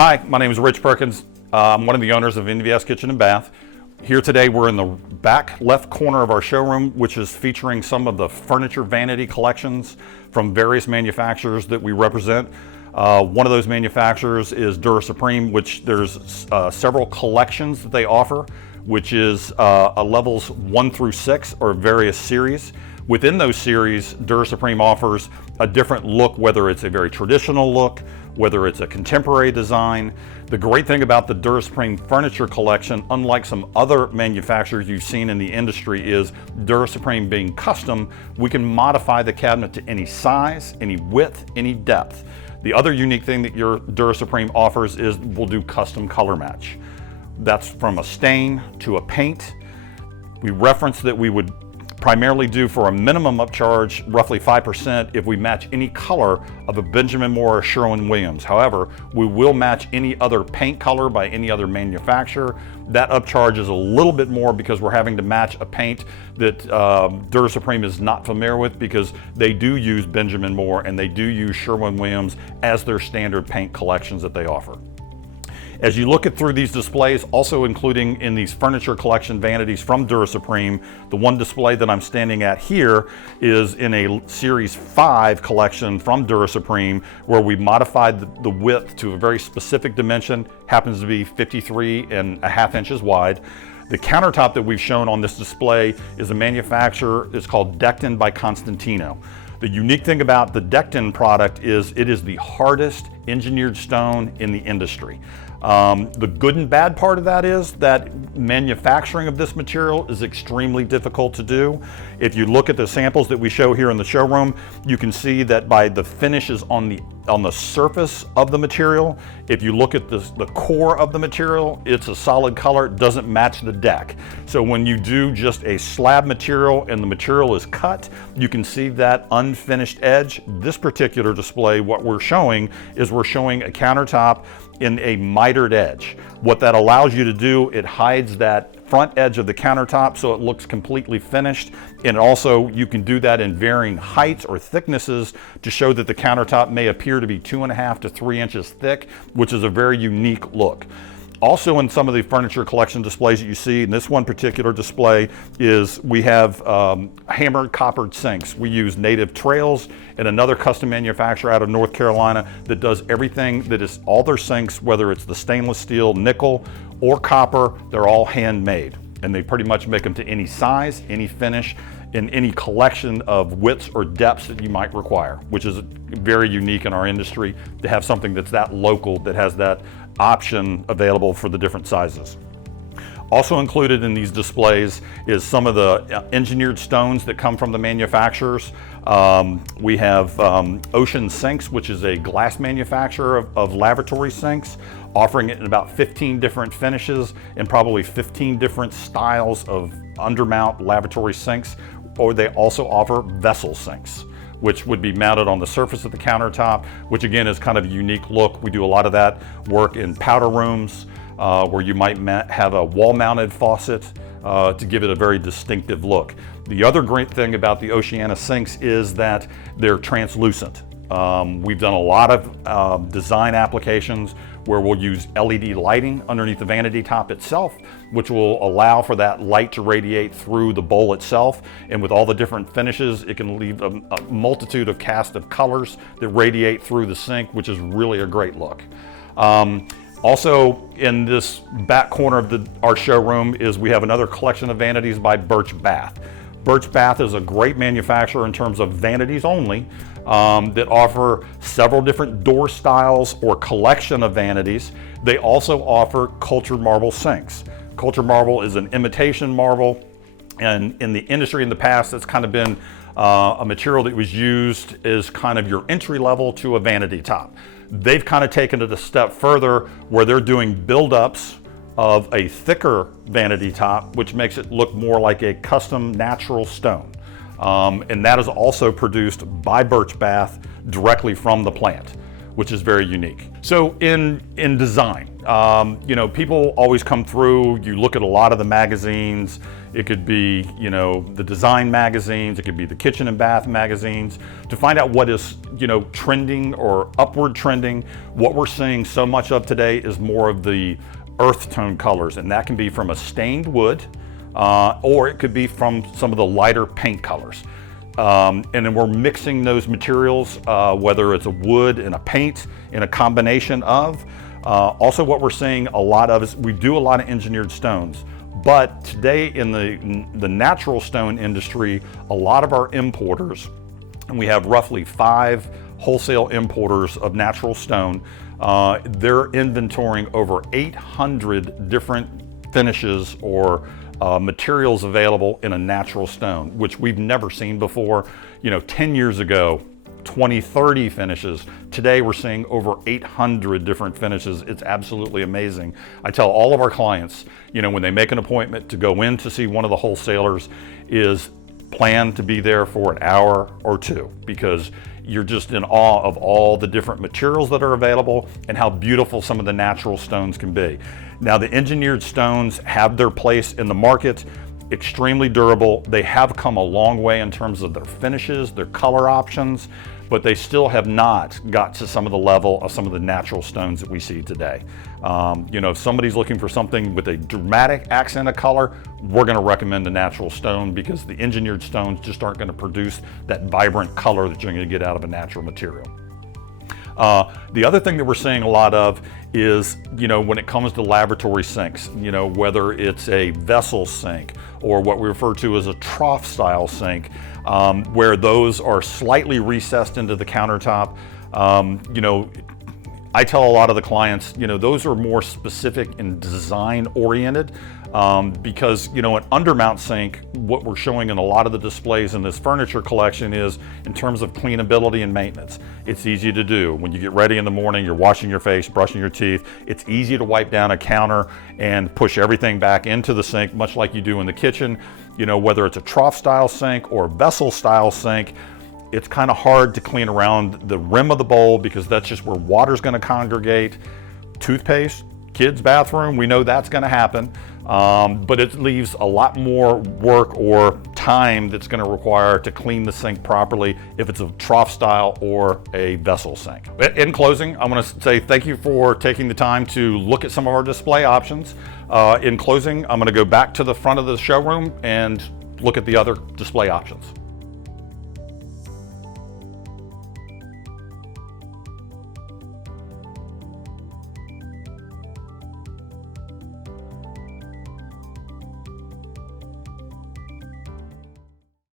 Hi, my name is Rich Perkins. I'm one of the owners of NVS Kitchen and Bath. Here today we're in the back left corner of our showroom, which is featuring some of the furniture vanity collections from various manufacturers that we represent. One of those manufacturers is Supreme, which there's several collections that they offer, which is levels 1 through 6 or various series. Within those series, Supreme offers a different look, whether it's a very traditional look, whether it's a contemporary design. The great thing about the Supreme furniture collection, unlike some other manufacturers you've seen in the industry, is Supreme being custom, we can modify the cabinet to any size, any width, any depth. The other unique thing that your Supreme offers is we'll do custom color match. That's from a stain to a paint. We reference that we would primarily do for a minimum upcharge roughly 5% if we match any color of a Benjamin Moore or Sherwin-Williams. However, we will match any other paint color by any other manufacturer. That upcharge is a little bit more because we're having to match a paint that Supreme is not familiar with, because they do use Benjamin Moore and they do use Sherwin-Williams as their standard paint collections that they offer. As you look through these displays, also including in these furniture collection vanities from Supreme, the one display that I'm standing at here is in a Series 5 collection from Supreme, where we modified the width to a very specific dimension, happens to be 53.5 inches wide. The countertop that we've shown on this display is a manufacturer, it's called Decton by Constantino. The unique thing about the Decton product is it is the hardest engineered stone in the industry. The good and bad part of that is that manufacturing of this material is extremely difficult to do. If you look at the samples that we show here in the showroom, you can see that by the finishes on the surface of the material, if you look at the core of the material, it's a solid color, it doesn't match the deck. So when you do just a slab material and the material is cut, you can see that unfinished edge. This particular display, what we're showing is we're showing a countertop in a mitered edge. What that allows you to do, it hides that front edge of the countertop so it looks completely finished, and also you can do that in varying heights or thicknesses to show that the countertop may appear to be 2.5 to 3 inches thick, which is a very unique look. Also in some of the furniture collection displays that you see, in this one particular display, is we have hammered coppered sinks. We use Native Trails and another custom manufacturer out of North Carolina that does everything that is all their sinks, whether it's the stainless steel, nickel, or copper, they're all handmade. And they pretty much make them to any size, any finish, in any collection of widths or depths that you might require, which is very unique in our industry to have something that's that local, that has that option available for the different sizes. Also included in these displays is some of the engineered stones that come from the manufacturers. We have Ocean Sinks, which is a glass manufacturer of lavatory sinks, offering it in about 15 different finishes and probably 15 different styles of undermount lavatory sinks. Or they also offer vessel sinks, which would be mounted on the surface of the countertop, which again is kind of a unique look. We do a lot of that work in powder rooms, where you might have a wall-mounted faucet to give it a very distinctive look. The other great thing about the Oceana sinks is that they're translucent. We've done a lot of design applications where we'll use LED lighting underneath the vanity top itself, which will allow for that light to radiate through the bowl itself. And with all the different finishes, it can leave a multitude of cast of colors that radiate through the sink, which is really a great look. Also in this back corner of our showroom is we have another collection of vanities by Birch Bath. Birch Bath is a great manufacturer in terms of vanities only, that offer several different door styles or collection of vanities. They also offer cultured marble sinks. Cultured marble is an imitation marble, and in the industry in the past, it's kind of been a material that was used as kind of your entry level to a vanity top. They've kind of taken it a step further where they're doing build-ups of a thicker vanity top, which makes it look more like a custom natural stone. And that is also produced by Birch Bath directly from the plant, which is very unique. So in design, you know, people always come through, you look at a lot of the magazines, it could be, you know, the design magazines, it could be the kitchen and bath magazines, to find out what is, you know, trending or upward trending. What we're seeing so much of today is more of the earth tone colors, and that can be from a stained wood, or it could be from some of the lighter paint colors. And then we're mixing those materials, whether it's a wood and a paint in a combination of. Also what we're seeing a lot of is we do a lot of engineered stones. But today in the natural stone industry, a lot of our importers, and we have roughly 5 wholesale importers of natural stone, they're inventorying over 800 different finishes or materials available in a natural stone, which we've never seen before. You know, 10 years ago, 20, 30 finishes. Today we're seeing over 800 different finishes. It's absolutely amazing. I tell all of our clients, you know, when they make an appointment to go in to see one of the wholesalers, is plan to be there for an hour or 2, because you're just in awe of all the different materials that are available and how beautiful some of the natural stones can be. Now, the engineered stones have their place in the market, extremely durable. They have come a long way in terms of their finishes, their color options, but they still have not got to some of the level of some of the natural stones that we see today. You know, if somebody's looking for something with a dramatic accent of color, we're gonna recommend the natural stone, because the engineered stones just aren't gonna produce that vibrant color that you're gonna get out of a natural material. The other thing that we're seeing a lot of is, you know, when it comes to laboratory sinks, you know, whether it's a vessel sink or what we refer to as a trough style sink, where those are slightly recessed into the countertop. You know, I tell a lot of the clients, you know, those are more specific and design oriented, because, you know, an undermount sink, what we're showing in a lot of the displays in this furniture collection is in terms of cleanability and maintenance. It's easy to do. When you get ready in the morning, you're washing your face, brushing your teeth, it's easy to wipe down a counter and push everything back into the sink, much like you do in the kitchen. You know, whether it's a trough style sink or a vessel style sink, it's kind of hard to clean around the rim of the bowl, because that's just where water's going to congregate. Toothpaste, kids' bathroom, we know that's going to happen, but it leaves a lot more work or time that's going to require to clean the sink properly if it's a trough style or a vessel sink. In closing, I want to say thank you for taking the time to look at some of our display options. In closing, I'm going to go back to the front of the showroom and look at the other display options.